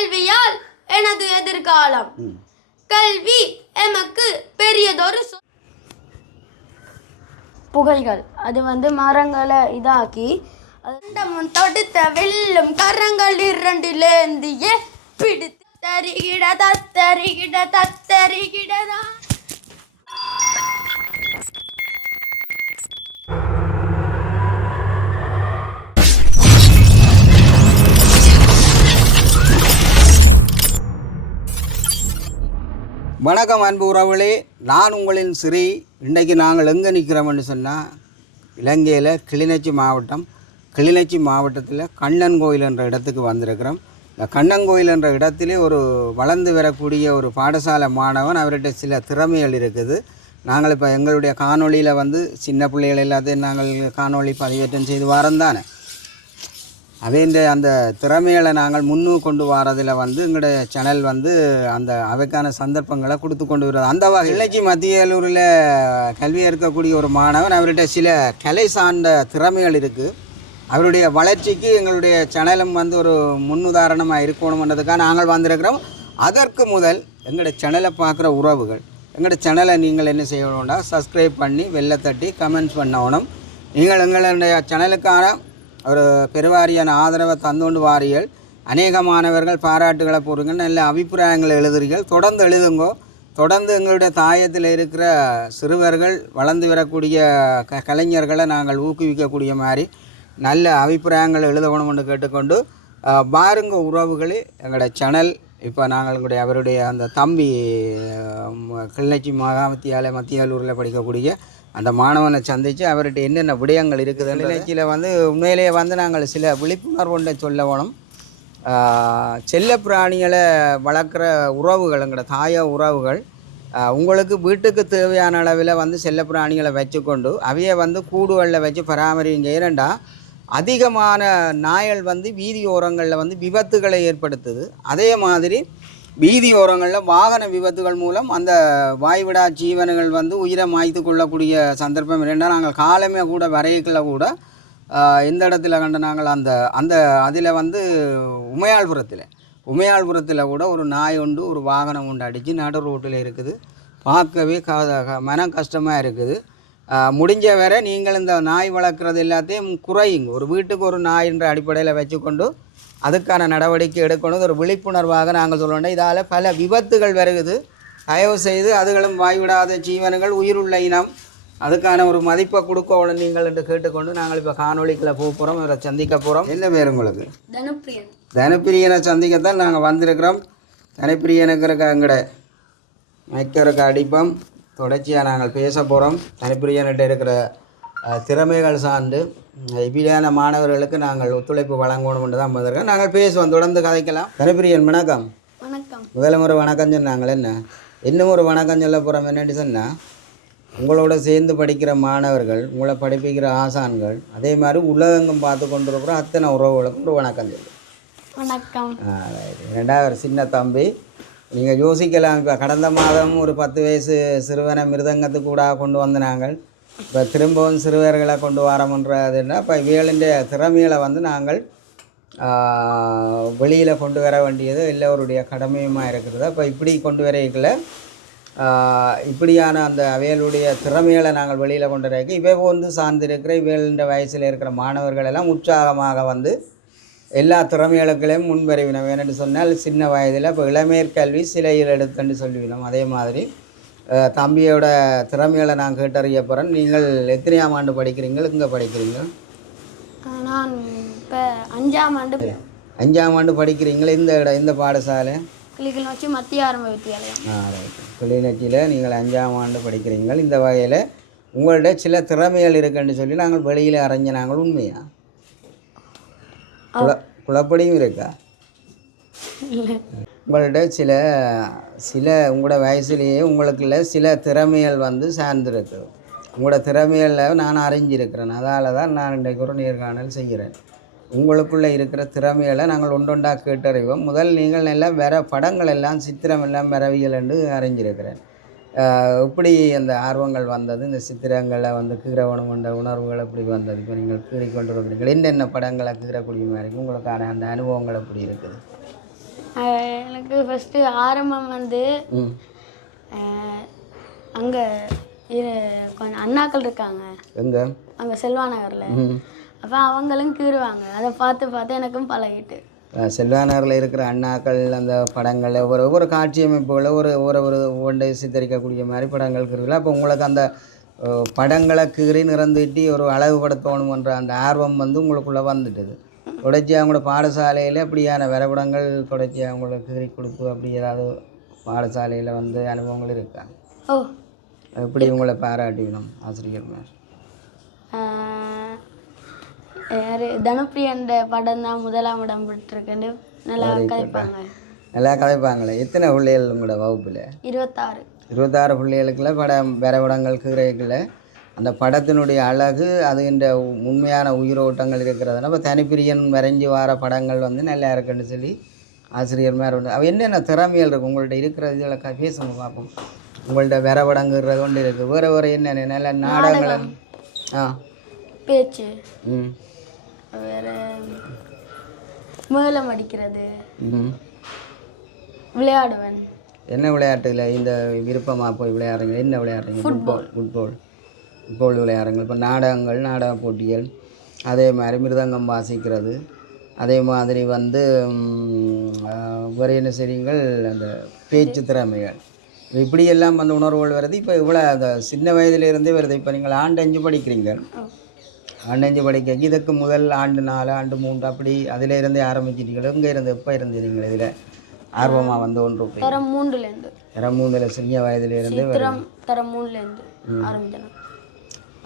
கல்வியால் எனது எதிர்காலம். கல்வி எமக்கு பெரியதொரு புகைகள். அது மரங்களை இதாக்கி தொடுத்த வெல்லும் கரங்கள் இரண்டிலேந்தியே பிடித்து தருகிட தத்தரிகிட தத்தரிகிடதா. வணக்கம் அன்பு உறவுகளே, நான் உங்களின் ஸ்ரீ. இன்றைக்கு நாங்கள் எங்கே நிற்கிறோம்னு சொன்னால், இலங்கையில் கிளிநொச்சி மாவட்டத்தில் கண்ணன் கோயில் என்ற இடத்துக்கு வந்திருக்கிறோம். இந்த கண்ணன் கோயில் என்ற இடத்திலே ஒரு வளர்ந்து வரக்கூடிய ஒரு பாடசாலை மாணவன், அவர்கிட்ட சில திறமைகள் இருக்குது. நாங்கள் இப்போ எங்களுடைய காணொலியில் சின்ன பிள்ளைகள் எல்லாத்தையும் நாங்கள் காணொலி பதிவேற்றம் செய்து வாரம் தானே. அந்த திறமைகளை நாங்கள் முன்னுக்கு கொண்டு வரதில் எங்களுடைய சேனல் அந்த அவைக்கான சந்தர்ப்பங்களை கொடுத்து கொண்டு வருது. அந்த வகை கிளிநொச்சி மத்தியலூரில் கல்வி இருக்கக்கூடிய ஒரு மாணவன், அவர்கிட்ட சில கலை சார்ந்த திறமைகள் இருக்குது. அவருடைய வளர்ச்சிக்கு எங்களுடைய சேனலும் ஒரு முன்னுதாரணமாக இருக்கணுன்றதுக்காக நாங்கள் வந்திருக்கிறோம். அதற்கு முதல் எங்களுடைய சேனலை பார்க்குற உறவுகள், எங்களுடைய சேனலை நீங்கள் என்ன செய்யணும்னா சப்ஸ்கிரைப் பண்ணி வெள்ளை தட்டி கமெண்ட்ஸ் பண்ணணும். நீங்கள் எங்களுடைய சேனலுக்கான ஒரு பெருவாரியான ஆதரவை தந்தோண்டு வாரியல். அநேக மாணவர்கள் பாராட்டுகளை போடுங்க, நல்ல அபிப்பிராயங்களை எழுதுறீர்கள். தொடர்ந்து எழுதுங்கோ. தொடர்ந்து எங்களுடைய தாயத்தில் இருக்கிற சிறுவர்கள் வளர்ந்து வரக்கூடிய கலைஞர்களை நாங்கள் ஊக்குவிக்கக்கூடிய மாதிரி நல்ல அபிப்பிராயங்கள் எழுதணும்னு கேட்டுக்கொண்டு பாருங்க உறவுகளே, எங்களுடைய சேனல். இப்போ நாங்கள் அவருடைய அந்த தம்பி கிளிநொச்சி மத்தியலூரில் படிக்கக்கூடிய அந்த மாணவனை சந்தித்து அவர்கிட்ட என்னென்ன விடயங்கள் இருக்குது நிகழ்ச்சியில் உண்மையிலேயே நாங்கள் சில விழிப்புணர்வு ஒன்றை சொல்ல வேணும். செல்ல பிராணிகளை வளர்க்குற உறவுகள், எங்களோட தாய உறவுகள், உங்களுக்கு வீட்டுக்கு தேவையான அளவில் செல்ல பிராணிகளை வச்சுக்கொண்டு அவைய கூடுகளில் வச்சு பராமரிங்க. ஏனெண்டா அதிகமான நாய்கள் வீதி ஓரங்களில் விபத்துகளை ஏற்படுத்துது. அதே மாதிரி வீதி ஓரங்களில் வாகன விபத்துகள் மூலம் அந்த வாய்விடா ஜீவன்கள் உயிரை மாய்த்து கொள்ளக்கூடிய சந்தர்ப்பம் இல்லைன்னா நாங்கள் காலமே கூட வரையக்கில் கூட எந்த இடத்துல கண்ட நாங்கள் அந்த அதில் உமையாள்புரத்தில் கூட ஒரு நாய் உண்டு, ஒரு வாகனம் உண்டு அடித்து நடு ரோட்டில் இருக்குது. பார்க்கவே மன கஷ்டமாக இருக்குது. முடிஞ்ச வரை நீங்கள் இந்த நாய் வளர்க்குறது எல்லாத்தையும் குறையுங்க. ஒரு வீட்டுக்கு ஒரு நாய் என்ற அடிப்படையில் வச்சுக்கொண்டு அதுக்கான நடவடிக்கை எடுக்கணும். ஒரு விழிப்புணர்வாக நாங்கள் சொல்லணும். இதால் பல விபத்துகள் வருகுது. தயவு செய்து அதுகளும் வாய்விடாத ஜீவனங்கள், உயிருள்ள இனம், அதுக்கான ஒரு மதிப்பை கொடுக்கணும் நீங்கள் என்று கேட்டுக்கொண்டு நாங்கள் இப்போ காணொலிக்குள்ளே போகிறோம். இவரை சந்திக்க போகிறோம். என்ன பேர் உங்களுக்கு? தனப்பிரியனை சந்திக்கத்தான் நாங்கள் வந்திருக்கிறோம். தனப்பிரியனுக்கு எங்கட மைக்கிறக்கு அடிப்பம் தொடர்ச்சியாக நாங்கள் பேச போகிறோம். தனிப்பிரியன்கிட்ட இருக்கிற திறமைகள் சார்ந்து இப்படியான மாணவர்களுக்கு நாங்கள் ஒத்துழைப்பு வழங்கணும் தான் வந்திருக்கோம். நாங்கள் பேசுவோம், தொடர்ந்து கதைக்கலாம். தனிப்பிரியன் வணக்கம். வணக்கம். முதல்ல ஒரு வணக்கம் சொன்னாங்கள். இன்னும் ஒரு வணக்கம் சொல்ல போகிறோம். என்னென்னு சொன்னால், உங்களோட சேர்ந்து படிக்கிற மாணவர்கள், உங்களை படிப்பிக்கிற ஆசான்கள், அதே மாதிரி உலகங்கும் பார்த்து கொண்டு இருக்கிற அத்தனை உறவுகளுக்கும் ஒரு வணக்கம் சொல்லு. வணக்கம். ரெண்டாவது சின்ன தம்பி, நீங்கள் யோசிக்கலாம். இப்போ கடந்த மாதம் ஒரு 10 வயசு சிறுவனை மிருதங்கத்துக்கு கூட கொண்டு வந்து நாங்கள் இப்போ திரும்பவும் சிறுவர்களை கொண்டு வரோம்ன்றதுன்னா, இப்போ இவர்களின் திறமைகளை நாங்கள் வெளியில் கொண்டு வர வேண்டியது எல்லோருடைய கடமையுமாக இருக்கிறது. அப்போ இப்படி கொண்டு வரைக்கல இப்படியான அந்த அவைகளுடைய திறமைகளை நாங்கள் வெளியில் கொண்டு வரைக்க இவை சார்ந்திருக்கிற இவைகளின் வயசில் இருக்கிற மாணவர்கள் எல்லாம் உற்சாகமாக எல்லா திறமைகளுக்களையும் முன்வருவினோம். ஏன்னு சொன்னால் சின்ன வயதில் இப்போ இளமையர் கல்வி சிலையில் எடுத்துன்னு சொல்லிவினோம். அதே மாதிரி தம்பியோட திறமைகளை நான் கேட்டறிய போகிறேன். நீங்கள் எத்தனையாம் ஆண்டு படிக்கிறீங்க? இங்கே படிக்கிறீங்க? நான் இப்போ 5ஆம் ஆண்டு. 5ஆம் ஆண்டு படிக்கிறீங்களா? இந்த பாடசாலை கிளிநொச்சி மத்திய ஆரம்ப வித்தியாலயம். ரைட். கிளிநொச்சியில் நீங்கள் 5ஆம் ஆண்டு படிக்கிறீங்க. இந்த வகையில் உங்கள்கிட்ட சில திறமைகள் இருக்குன்னு சொல்லி நாங்கள் வெளியில் அரைஞ்ச நாங்கள் உண்மையா குழப்படியும் இருக்கா? உங்கள்கிட்ட சில உங்களோட வயசுலேயே உங்களுக்குள்ள சில திறமைகள் சார்ந்திருக்கு. உங்களோட திறமைகளில் நான் அறிஞ்சிருக்கிறேன். அதால் தான் நான் இன்றைக்கு ஒரு நேர்காணல் செய்கிறேன். உங்களுக்குள்ளே இருக்கிற திறமைகளை நாங்கள் ஒன்றொன்றாக கேட்டறிவோம். முதல் நீங்கள் எல்லாம் படங்கள் எல்லாம் சித்திரம் எல்லாம் வரைவியல் என்று அறிஞ்சிருக்கிறேன். இப்படி அந்த ஆர்வங்கள் வந்தது, இந்த சித்திரங்களை கீறவணும் என்ற உணர்வுகள் எப்படி வந்தது? இப்போ நீங்கள் கீறிக்கொண்டு இருக்கிறீர்கள். என்னென்ன படங்களை கீறக்கூடிய மாதிரி இருக்குங்க? உங்களுக்கான அந்த அனுபவங்கள் எப்படி இருக்குது? எனக்கு ஃபஸ்ட்டு ஆரம்பம் வந்து ம் அங்கே கொஞ்சம் அண்ணாக்கள் இருக்காங்க எங்கே அங்கே செல்வா நகரில். ம் அப்போ அவங்களும் கீறுவாங்க. அதை பார்த்து பார்த்து எனக்கும் பழகிட்டு. செல்வானரில் இருக்கிற அண்ணாக்கள் அந்த படங்களில் ஒவ்வொரு காட்சி அமைப்புகளை ஒரு ஒரு ஒரு ஒன்றை சித்தரிக்கக்கூடிய மாதிரி படங்கள் இருக்குல்ல. அப்போ உங்களுக்கு அந்த படங்களை கீறி நிறந்துட்டி ஒரு அழகுபடுத்தணுமன்ற அந்த ஆர்வம் வந்து உங்களுக்குள்ளே வந்துட்டுது. தொடர்ச்சியாக அவங்களோட பாடசாலையில் அப்படியான வரைபடங்கள் தொடர்ச்சியாக அவங்களுக்கு கீறி கொடுத்து அப்படி ஏதாவது பாடசாலையில் வந்து அனுபவங்கள் இருக்கா? ஓ, எப்படி உங்களை பாராட்டிக்கணும் ஆசிரியர்? யார் தனுப்பிரியன் படம் தான் முதலாம் இடம் பெற்றிருக்குன்னு நல்லா கதைப்பாங்க. நல்லா கதைப்பாங்களே. எத்தனை பிள்ளைகள் உங்களோட வகுப்பில்? 26. 26 பிள்ளைகளுக்குள்ள படம் வரைபடங்கள் கீரைக்குள்ள அந்த படத்தினுடைய அழகு அதுகின்ற உண்மையான உயிரோட்டங்கள் இருக்கிறதுனா இப்போ தனிப்பிரியன் வரைஞ்சி வர படங்கள் வந்து நல்லா இருக்குன்னு சொல்லி ஆசிரியர் மாதிரி உண்டு. அவ என்னென்ன திறமைகள் இருக்குது உங்கள்கிட்ட இருக்கிற இதில் பேசுங்க பார்ப்போம். உங்கள்கிட்ட வரைபடங்கிறது ஒன்று இருக்குது. வேறு வேறு என்னென்ன நல்ல நாடகங்கள்? பேச்சு. ம் வேறு மேளம் அடிக்கிறது. விளையாடுவேன். என்ன விளையாட்டுல இந்த விருப்பமாக போய் விளையாடுறீங்க? என்ன விளையாடுறீங்க? ஃபுட்பால் விளையாடுறீங்க. இப்போ நாடக போட்டிகள், அதே மாதிரி மிருதங்கம் வாசிக்கிறது, அதே மாதிரி வந்து வேறு என்ன செய்றீங்கள் அந்த பேச்சு திறமைகள், இப்படியெல்லாம் அந்த உணர்வுகள் வருது. இப்போ இவ்வளோ அந்த சின்ன வயதிலிருந்தே வருது. இப்போ நீங்கள் ஆண்டு 5 படிக்கிறீங்க. ஆண்டு 5 படிக்க இதுக்கு முதல் ஆண்டு 4 ஆண்டு 3 அப்படி அதிலிருந்தே ஆரம்பிச்சிட்டீங்களா? இங்கே இருந்து எப்போ இருந்தீங்க இதில் ஆர்வமாக வந்து ஒன்று? தரம் 3லேருந்து சிறிய வயதிலிருந்து தரம் 3லேருந்து ஆரம்பித்தேன்.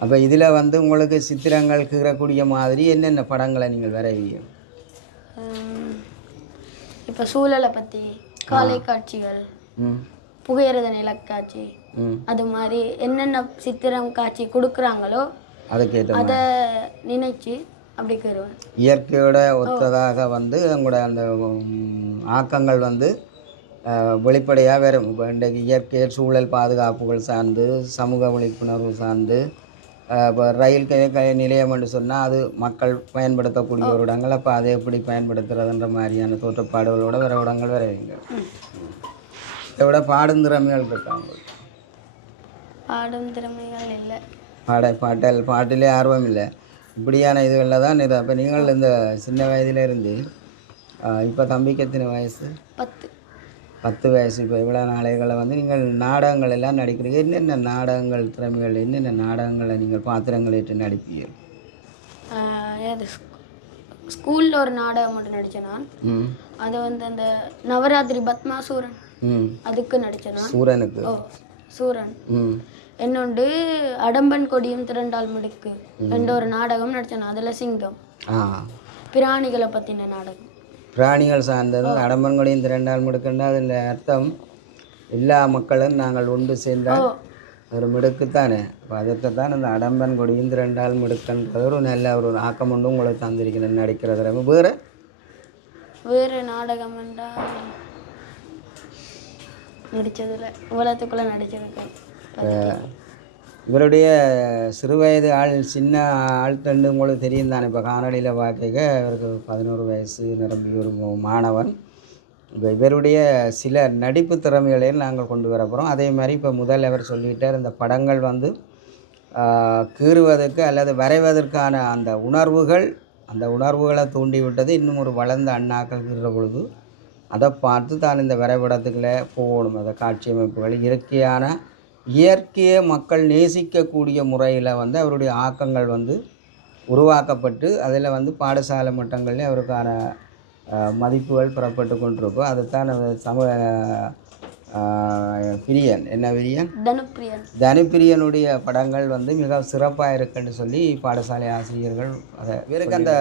அப்போ இதில் வந்து உங்களுக்கு சித்திரங்கள் கீறக்கூடிய மாதிரி என்னென்ன படங்களை நீங்கள் வரைவீங்க? இப்போ சூழலை பற்றி காலை காட்சிகள், புகையிரத நிலக்காட்சி, அது மாதிரி என்னென்ன சித்திரம் காட்சி கொடுக்குறாங்களோ அதை நினைச்சு அப்படி கீறுவேன். இயற்கையோட ஒத்ததாக வந்து உங்களோட அந்த ஆக்கங்கள் வந்து வெளிப்படையாக வரும். இப்போ இன்றைக்கு இயற்கை சூழல் பாதுகாப்புகள் சார்ந்து, சமூக விழிப்புணர்வு சார்ந்து, இப்போ ரயில் நிலையம் என்று சொன்னால் அது மக்கள் பயன்படுத்தக்கூடிய ஒரு இடங்கள். அப்போ அதை எப்படி பயன்படுத்துறதுன்ற மாதிரியான தோற்றப்பாடுகளோட வேறு இடங்கள் வரைவீங்க. இதை விட பாடும் திறமைகள் இருக்காங்க? பாடும் திறமைகள் இல்லை. பாட்டிலே ஆர்வம் இல்லை. இப்படியான இதுகளில் தான் இது. அப்போ நீங்கள் இந்த சின்ன வயதிலேருந்து இப்போ தம்பிக்கு எத்தனை வயசு? 10 வயசு. இப்போ இவ்வளோ நாளைகளை வந்து நீங்கள் நாடகங்கள் எல்லாம் நடிக்கிறீங்க. என்னென்ன நாடகங்கள் திறமைகள், என்னென்ன நாடகங்களை நீங்கள் பாத்திரங்கள் ஏற்று நடிப்பீங்க? ஸ்கூலில் ஒரு நாடகம் மட்டும் நடித்தேன் நான். அது வந்து அந்த நவராத்திரி பத்மாசூரன் அதுக்கு நடித்தேன் நான். சூரனுக்கு? ஓ, சூரன். என்னொண்டு அடம்பன் கொடியும் திரண்டால் முடுக்கு என்ற ஒரு நாடகம் நடித்தேன். அதில் சிங்கம், பிராணிகளை பற்றின நாடகம். பிராணிகள் சார்ந்தது. அடம்பன் கொடியும் திரண்டால் முடுக்குன்னா அதில் அர்த்தம் எல்லா மக்களும் நாங்கள் ஒன்று சேர்ந்தால் ஒரு மிடுக்குத்தானே. இப்போ அதுக்கு தான் இந்த அடம்பன் கொடியும் திரண்டால் மிடுக்குன்றது ஒரு நல்ல ஒரு ஆக்கம் ஒன்று உங்களுக்கு தந்திருக்கணும்னு நடிக்கிறது. வேறு நாடகம் என்றால் நடித்ததில் உலகத்துக்குள்ளே நடிச்சிருக்கேன். இவருடைய சிறுவயது சின்ன ஆள்தண்டு உங்களுக்கு தெரியும் தானே. இப்போ காணொலியில் பார்க்க இவருக்கு 11 வயசு நிரம்பி ஒரு மாணவன். இப்போ இவருடைய சில நடிப்பு திறமைகளையும் நாங்கள் கொண்டு வர போகிறோம். அதே மாதிரி இப்போ முதல் அவர் சொல்லிட்டார், இந்த படங்கள் வந்து கீறுவதற்கு அல்லது வரைவதற்கான அந்த உணர்வுகளை தூண்டிவிட்டது இன்னும் ஒரு வளர்ந்த அண்ணாக்கள் கீறுற பொழுது அதை பார்த்து தான் இந்த வரைபடத்துக்குள்ளே போகணும். அந்த காட்சி அமைப்புகள் இயற்கையை மக்கள் நேசிக்கக்கூடிய முறையில் வந்து அவருடைய ஆக்கங்கள் வந்து உருவாக்கப்பட்டு அதில் வந்து பாடசாலை மட்டங்களில் அவருக்கான மதிப்புகள் பெறப்பட்டு கொண்டிருக்கும். அதுதான் பிரியன் என்ன பிரியன் தனுப்பிரியனுடைய படங்கள் வந்து மிக சிறப்பாக இருக்குன்னு சொல்லி பாடசாலை ஆசிரியர்கள் அதை இவருக்கு அந்த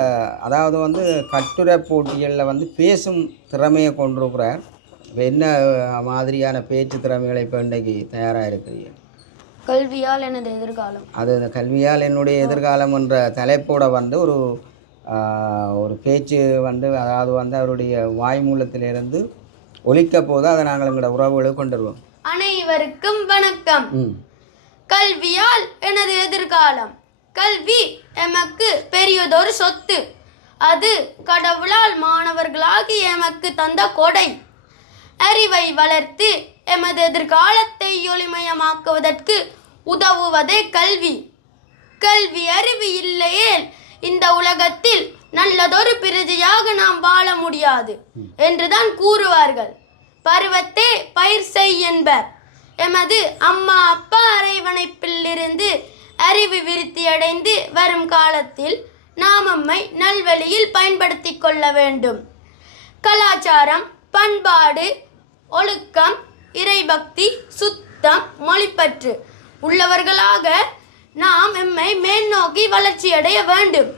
அதாவது வந்து கட்டுரை போட்டிகளில் வந்து பேசும் திறமையை கொண்டிருக்கிறார். என்ன மாதிரியான பேச்சு திறமைகளை இப்போ இன்றைக்கு தயாராக இருக்கிறீங்க? கல்வியால் எனது எதிர்காலம். அது இந்த கல்வியால் என்னுடைய எதிர்காலம் என்ற தலைப்போட வந்து ஒரு பேச்சு வந்து அதாவது வந்து அவருடைய வாய்மூலத்திலிருந்து ஒலிக்க போது அதை நாங்கள் எங்களோட உறவுகளுக்கு கொண்டு வருவோம். அனைவருக்கும் வணக்கம். கல்வியால் எனது எதிர்காலம். கல்வி எமக்கு பெரியதொரு சொத்து. அது கடவுளால் மாணவர்களாகி எமக்கு தந்த கொடை. அறிவை வளர்த்து எமது எதிர்காலத்தை ஒளிமயமாக்குவதற்கு உதவுவதே கல்வி. கல்வி அறிவு இல்லையேல் இந்த உலகத்தில் நல்லதொரு பிரஜையாக நாம் வாழ முடியாது என்றுதான் கூறுவார்கள். பருவத்தே பயிர் செய் என்பர். எமது அம்மா அப்பா அரவணைப்பிலிருந்து அறிவு விருத்தியடைந்து வரும் காலத்தில் நாம் நம்மை நல்வழியில் பயன்படுத்தி கொள்ள வேண்டும். கலாச்சாரம், பண்பாடு, ஒழுக்கம், இறைபக்தி, சுத்தம், மொழிப்பற்று உள்ளவர்களாக நாம் எம்மை மேல் நோக்கி வளர்ச்சியடைய வேண்டும்.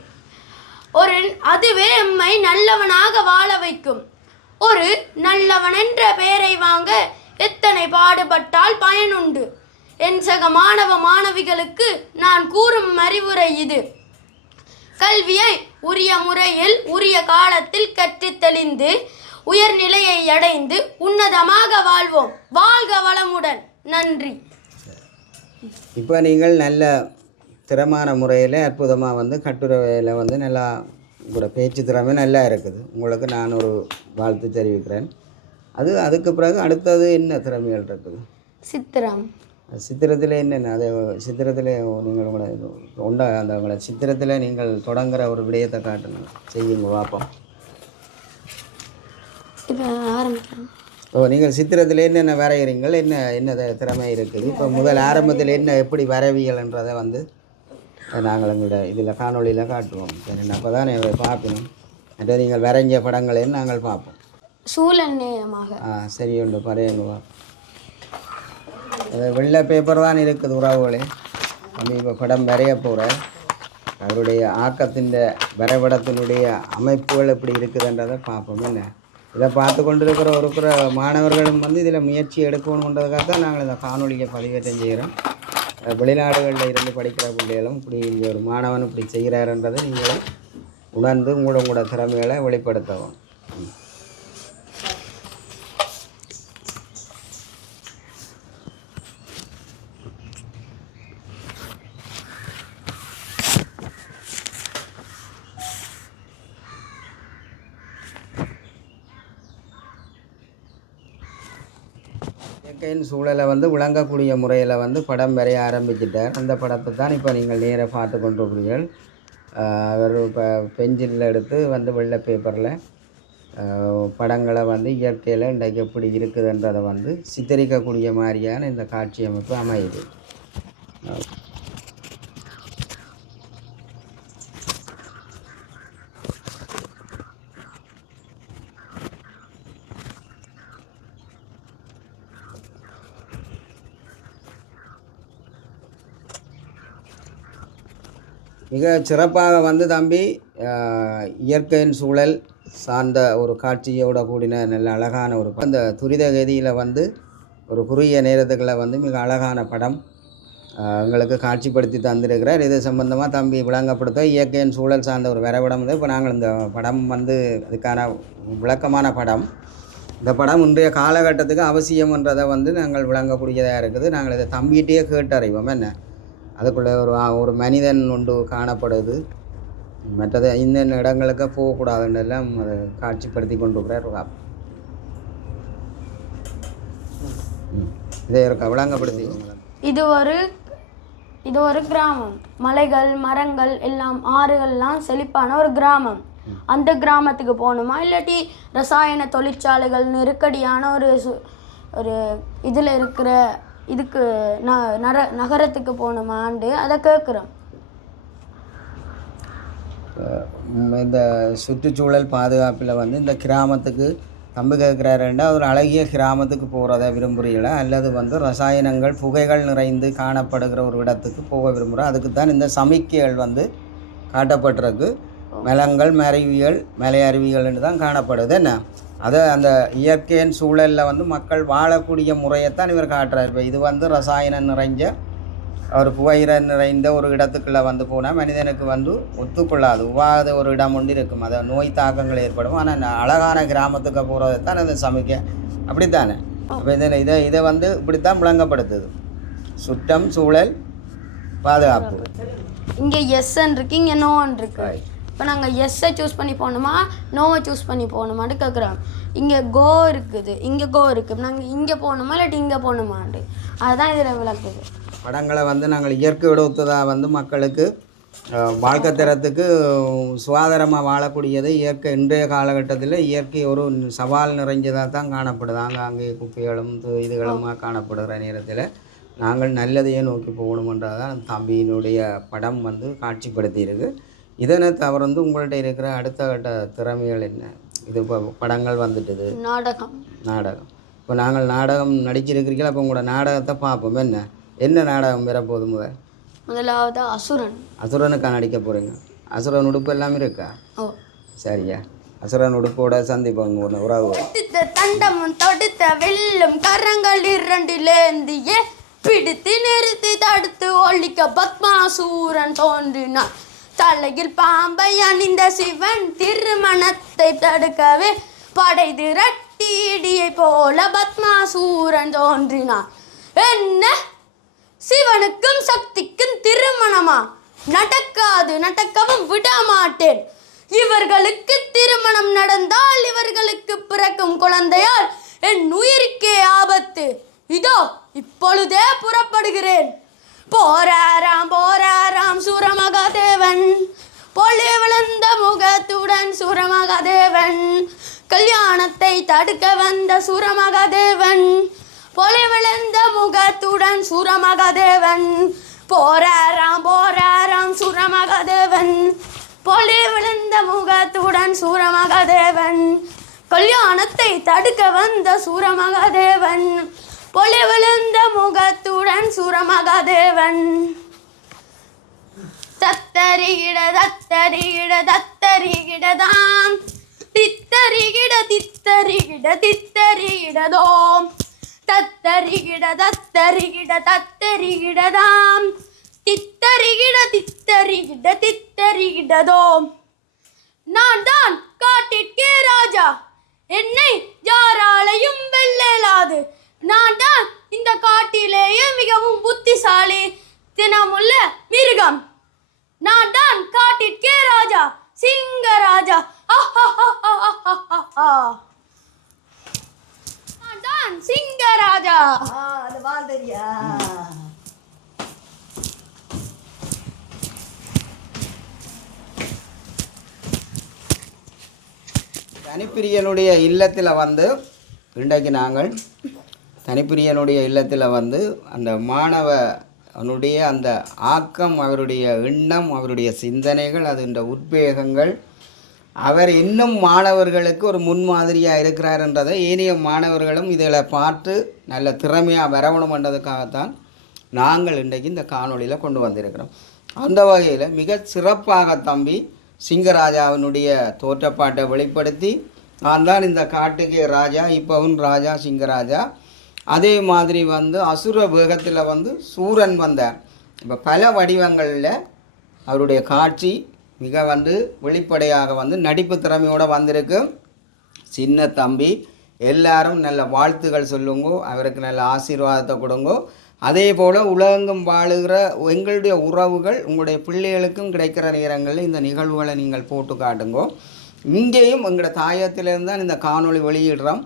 அதுவே எம்மை நல்லவனாக வாழ வைக்கும். ஒரு நல்லவன் என்ற பெயரை வாங்க எத்தனை பாடுபட்டால் பயனுண்டு. என் சக மாணவ மாணவிகளுக்கு நான் கூறும் அறிவுரை இது. கல்வியை உரிய முறையில் உரிய காலத்தில் கற்றுத் தெளிந்து உயர்நிலையை அடைந்து உன்னதமாக வாழ்வோம். வாழ்க வளமுடன். நன்றி. இப்போ நீங்கள் நல்ல திறமான முறையில் அற்புதமாக வந்து கட்டுரையில் வந்து நல்லா உங்களோட பேச்சு திறமை நல்லா இருக்குது. உங்களுக்கு நான் ஒரு வாழ்த்து தெரிவிக்கிறேன். அதுக்கு பிறகு அடுத்தது என்ன திறமைகள் இருக்குது? சித்திரம். சித்திரத்தில் என்னென்ன அது சித்திரத்தில் நீங்கள் உங்களை சித்திரத்தில் நீங்கள் தொடங்குகிற ஒரு விடயத்தை காட்டணும், செய்யுங்க பார்ப்போம். நீங்கள் சித்திரத்தில் என்னென்ன வரைகிறீங்கள், என்ன திறமை இருக்குது? இப்போ முதல் ஆரம்பத்தில் என்ன எப்படி வரைவியல்ன்றதை வந்து நாங்கள் எங்களோட இதில் காணொலியில் காட்டுவோம். சரி, அப்போ தான் பார்க்கணும். மற்ற நீங்கள் வரைஞ்ச படங்களையும் நாங்கள் பார்ப்போம். சூழல் நேயமாக. சரி உண்டு பறையணுவா. அது வெள்ளை பேப்பர் தான் இருக்குது உறவுகளே. நம்ம இப்போ படம் வரைய போகிறேன். அவருடைய ஆக்கத்தின் வரைபடத்தினுடைய அமைப்புகள் எப்படி இருக்குதுன்றதை பார்ப்போம். என்ன இதை பார்த்து கொண்டு இருக்கிற மாணவர்களும் வந்து இதில் முயற்சி எடுக்கணுன்றதுக்காக தான் நாங்கள் இந்த காணொலியை பதிவேற்றம் செய்கிறோம். வெளிநாடுகளில் இருந்து படிக்கிற பிள்ளைகளும் இப்படி இங்கே ஒரு மாணவன் இப்படி செய்கிறாருன்றதை நீங்களும் உணர்ந்து உங்களோட திறமைகளை வெளிப்படுத்தவும். இயற்கையின் சூழலை வந்து விளங்கக்கூடிய முறையில் வந்து படம் வரைய ஆரம்பிச்சிட்டார். அந்த படத்தை தான் இப்போ நீங்கள் நேராக பார்த்து கொண்டிருக்கிறீர்கள். அவர் இப்போ பென்சிலில் எடுத்து வந்து வெள்ளை பேப்பரில் படங்களை வந்து இயற்கையில் இன்றைக்கு எப்படி இருக்குதுன்றதை வந்து சித்தரிக்கக்கூடிய மாதிரியான இந்த காட்சி அமைப்பு அமையுது. மிக சிறப்பாக வந்து தம்பி இயற்கையின் சூழல் சார்ந்த ஒரு காட்சியோட கூடின நல்ல அழகான ஒரு அந்த துரித கதியில் வந்து ஒரு குறுகிய நேரத்துக்களை வந்து மிக அழகான படம் எங்களுக்கு காட்சிப்படுத்தி தந்திருக்கிறார். இது சம்பந்தமாக தம்பி விளங்கப்படுத்த இயற்கையின் சூழல் சார்ந்த ஒரு வரைபடம் வந்து இப்போ நாங்கள் இந்த படம் வந்து அதுக்கான விளக்கமான படம். இந்த படம் இன்றைய காலகட்டத்துக்கு அவசியம்ன்றதை வந்து நாங்கள் விளங்கக்கூடியதாக இருக்குது. நாங்கள் இதை தம்பிகிட்டே கேட்டறிவோம். என்ன அதுக்குள்ளே ஒரு மனிதன் ஒன்று காணப்படுது, மற்றது இன்னென்ன இடங்களுக்கு போகக்கூடாதுன்னு எல்லாம் அதை காட்சிப்படுத்தி கொண்டிருக்கிறார். இதை இருக்க விளங்கப்படுத்தி. இது ஒரு கிராமம். மலைகள், மரங்கள் எல்லாம், ஆறுகள்லாம் செழிப்பான ஒரு கிராமம். அந்த கிராமத்துக்கு போகணுமா இல்லாட்டி ரசாயன தொழிற்சாலைகள் நெருக்கடியான ஒரு இதில் இருக்கிற இதுக்கு நகரத்துக்கு போகணுமாண்டு அதை கேட்குறோம். இந்த சுற்றுச்சூழல் பாதுகாப்பில் வந்து இந்த கிராமத்துக்கு தம்பி கேட்குறாருன்னா ஒரு அழகிய கிராமத்துக்கு போகிறத விரும்புகிறீங்களா அல்லது வந்து ரசாயனங்கள் புகைகள் நிறைந்து காணப்படுகிற ஒரு இடத்துக்கு போக விரும்புகிறோம்? அதுக்கு தான் இந்த சமிக்கைகள் வந்து காட்டப்பட்டிருக்கு. மலங்கள், மலை அருவிகள்னு தான் காணப்படுது. என்ன அதை அந்த இயற்கையின் சூழலில் வந்து மக்கள் வாழக்கூடிய முறையைத்தான் இவர் காட்டுறார். இப்போ இது வந்து ரசாயனம் நிறைஞ்ச ஒரு புகையிர நிறைந்த ஒரு இடத்துக்குள்ளே வந்து போனால் மனிதனுக்கு வந்து ஒத்துக்கொள்ளாது, உவாத ஒரு இடம் ஒன்று இருக்கும், அதை நோய் தாக்கங்கள் ஏற்படும். ஆனால் அழகான கிராமத்துக்கு போகிறது தான் அந்த சமைக்க அப்படித்தானே. அப்போ இதை வந்து இப்படித்தான் விளங்கப்படுத்துது. சுற்றம் சூழல் பாதுகாப்பு. இங்கே எஸ்ன்னு இருக்கு, இங்கே நோன்னு இருக்கு. இப்போ நாங்கள் எஸ்ஸை சூஸ் பண்ணி போகணுமா நோவை சூஸ் பண்ணி போகணுமான்னு கேட்குறோம். இங்கே கோ இருக்குது, இங்கே கோ இருக்குது, நாங்கள் இங்கே போகணுமா இல்லாட்டி இங்கே போகணுமான்ட்டு அதுதான் இதில் விளக்குது. படங்களை வந்து நாங்கள் இயற்கை விடுவதாக வந்து மக்களுக்கு வாழ்க்கை தரத்துக்கு சுகாதாரமாக வாழக்கூடியது இயற்கை. இன்றைய காலகட்டத்தில் இயற்கை ஒரு சவால் நிறைஞ்சதாக தான் காணப்படுது. அங்கே குப்பைகளும் இதுகளுமாக காணப்படுகிற நேரத்தில் நாங்கள் நல்லதையே நோக்கி போகணுமென்றதான் தம்பியினுடைய படம் வந்து காட்சிப்படுத்தியிருக்கு. இதனை தவிர்த்து உங்கள்கிட்ட இருக்கிற அடுத்த கட்ட திறமைகள் என்ன? இது இப்போ படங்கள் வந்துட்டுது, நாடகம். இப்போ நாங்கள் நாடகம் நடிச்சிருக்கிறீங்களா? அப்போ உங்களோட நாடகத்தை பார்ப்போம். என்ன நாடகம் வரப்போகுது? முதலாவது அசுரனுக்கா நடிக்க போகிறீங்க? அசுரன் உடுப்பு எல்லாமே இருக்கா? சரியா, அசுரன் உடுப்போட சந்திப்போம். ஒன்று உறவு தண்டம் தொடுத்த வெல்லும் கரங்கள் இரண்டிலேந்தியே பிடித்து நிறுத்தி தடுத்து ஒழிக்க பத்மாசூரன் தோன்றினான். தலையில் பாம்பை அணிந்த சிவன் திருமணத்தை தடுக்கவே படை திரட்டி இடியை போல பத்மாசூரன் தோன்றினான். என்ன, சிவனுக்கும் சக்திக்கும் திருமணமா? நடக்காது, நடக்கவும் விட மாட்டேன். இவர்களுக்கு திருமணம் நடந்தால் இவர்களுக்கு பிறக்கும் குழந்தையால் என் உயிருக்கே ஆபத்து. இதோ இப்பொழுதே புறப்படுகிறேன். போராராம் சூரமகாதேவன், பொழி விழுந்த முகத்துடன் சூரமகாதேவன், கல்யாணத்தை தடுக்க வந்த சூரமகாதேவன், பொழி விழுந்த முகத்துடன் சூரமகாதேவன். போராராம் சூரமகாதேவன், பொழி விழுந்த முகத்துடன் சூரமகாதேவன், கல்யாணத்தை தடுக்க வந்த சூரமகாதேவன், பொழி விழுந்த முகத்துடன் சூரமகாதேவன். தத்தரிகிட தத்தரிகிட தத்தரிகிடதாம், தித்தரிகிட தித்தரிகிட தித்தரிகிடதோம், தத்தரிகிட தத்தரிகிட தத்தரிகிடதாம், தித்தரிகிட தித்தரிகிட தித்தரிகிடதோம். நான் தான் காட்டிற்கே ராஜா, என்னை யாராலையும் வெல்லலாது. நான் தான் இந்த காட்டிலேயே மிகவும் புத்திசாலி தினமுள்ள மிருகம். நான் தான் காட்டிற்கே ராஜா, சிங்கராஜா. நான் தான் சிங்கராஜா. அது வாழ்ந்தறியா? தனிப்பிரியனுடைய இல்லத்தில் வந்து இன்றைக்கு நாங்கள் தனிப்பிரியனுடைய இல்லத்தில் வந்து அந்த மாணவனுடைய அந்த ஆக்கம், அவருடைய எண்ணம், அவருடைய சிந்தனைகள், அது இந்த உத்வேகங்கள், அவர் இன்னும் மாணவர்களுக்கு ஒரு முன்மாதிரியாக இருக்கிறார் என்றதை ஏனைய மாணவர்களும் இதில் பார்த்து நல்ல திறமையாக வரவணுமென்றதுக்காகத்தான் நாங்கள் இன்றைக்கு இந்த காணொளியில் கொண்டு வந்திருக்கிறோம். அந்த வகையில் மிக சிறப்பாக தம்பி சிங்கராஜாவினுடைய தோற்றப்பாட்டை வெளிப்படுத்தி, நான் தான் இந்த காட்டுக்கே ராஜா, இப்போவும் ராஜா சிங்கராஜா. அதே மாதிரி வந்து அசுர வேகத்தில் வந்து சூரன் வந்தார். இப்போ பல வடிவங்களில் அவருடைய காட்சி மிக வந்து வெளிப்படையாக வந்து நடிப்பு திறமையோடு வந்திருக்கு. சின்ன தம்பி எல்லாரும் நல்ல வாழ்த்துக்கள் சொல்லுங்கோ, அவருக்கு நல்ல ஆசீர்வாதத்தை கொடுங்கோ. அதே போல் உலகெங்கும் வாழுகிற எங்களுடைய உறவுகள் உங்களுடைய பிள்ளைகளுக்கும் கிடைக்கிற நேரங்களில் இந்த நிகழ்வுகளை நீங்கள் போட்டு காட்டுங்கோ. இங்கேயும் எங்களோட தாயத்திலிருந்து தான் இந்த காணொளி வெளியிடுறோம்.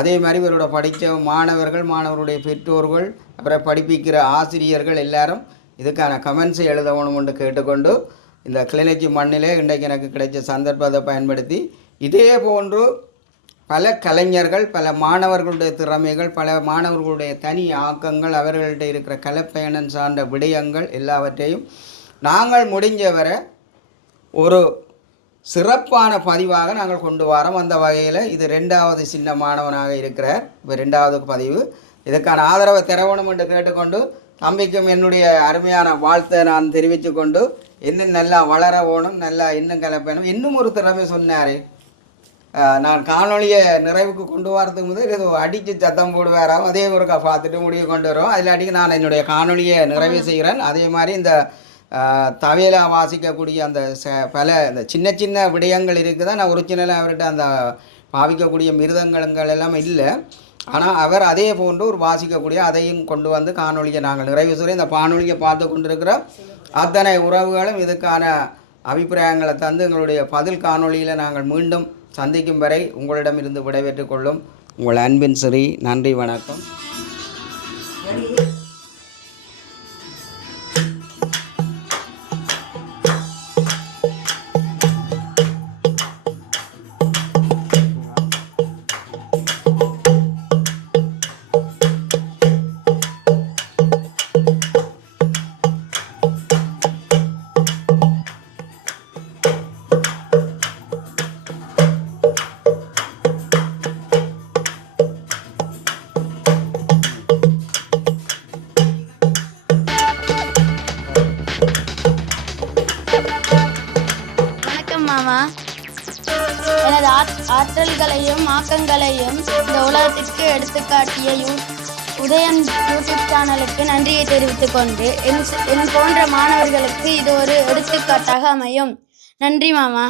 அதே மாதிரி இவரோட படித்த மாணவர்களுடைய பெற்றோர்கள், அப்புறம் படிப்பிக்கிற ஆசிரியர்கள் எல்லாரும் இதுக்கான கமெண்ட்ஸை எழுதணும்னு கேட்டுக்கொண்டு, இந்த கிளிநொச்சி மண்ணிலே இன்றைக்கு எனக்கு கிடைச்ச சந்தர்ப்பத்தை பயன்படுத்தி இதே போன்று பல கலைஞர்கள், பல மாணவர்களுடைய திறமைகள், பல மாணவர்களுடைய தனி ஆக்கங்கள், அவர்கள்ட்ட இருக்கிற கலைப்பயணம் சார்ந்த விடயங்கள் எல்லாவற்றையும் நாங்கள் முடிஞ்சவரை ஒரு சிறப்பான பதிவாக நாங்கள் கொண்டு வரோம். அந்த வகையில் இது 2வது சின்ன மாணவனாக இருக்கிறார். இப்போ 2வது பதிவு. இதுக்கான ஆதரவை தரவேணும் என்று கேட்டுக்கொண்டு, தம்பிக்கும் என்னுடைய அருமையான வாழ்த்தை நான் தெரிவித்து கொண்டு, இன்னும் நல்லா வளர வேணும், நல்லா இன்னும் கலப்பேணும். இன்னும் ஒரு திறமை சொன்னார், நான் காணொலியை நிறைவுக்கு கொண்டு வரதுக்கு முதல் ஏதோ அடித்து சத்தம் போடுவாராம், அதே ஒரு பார்த்துட்டு முடிவு கொண்டு வரோம். அதில் அடிக்க நான் என்னுடைய காணொலியை நிறைவு செய்கிறேன். அதே மாதிரி இந்த தவையில வாசிக்கக்கூடிய அந்த பல இந்த சின்ன சின்ன விடயங்கள் இருக்குதான். நான் ஒரிஜினலாக அவர்கிட்ட அந்த பாவிக்கக்கூடிய மிருதங்கள் எல்லாம் இல்லை. ஆனால் அவர் அதே போன்று ஒரு வாசிக்கக்கூடிய அதையும் கொண்டு வந்து காணொலியை நாங்கள் நிறைவு செய்கிறோம். இந்த காணொலியை பார்த்து கொண்டிருக்கிற அத்தனை உறவுகளும் இதுக்கான அபிப்பிராயங்களை தந்து எங்களுடைய பதில் காணொளியில் நாங்கள் மீண்டும் சந்திக்கும் வரை உங்களிடமிருந்து விடைபெற்றுக் கொள்ளும் உங்கள் அன்பின் ஸ்ரீ. நன்றி, வணக்கம். மாமா, எனது ஆற்றல்களையும் ஆக்கங்களையும் இந்த உலகத்திற்கு எடுத்துக்காட்டிய உதயன் யூடியூப் சேனலுக்கு நன்றியை தெரிவித்துக் கொண்டு என் போன்ற மாணவர்களுக்கு இது ஒரு எடுத்துக்காட்டாக அமையும். நன்றி மாமா.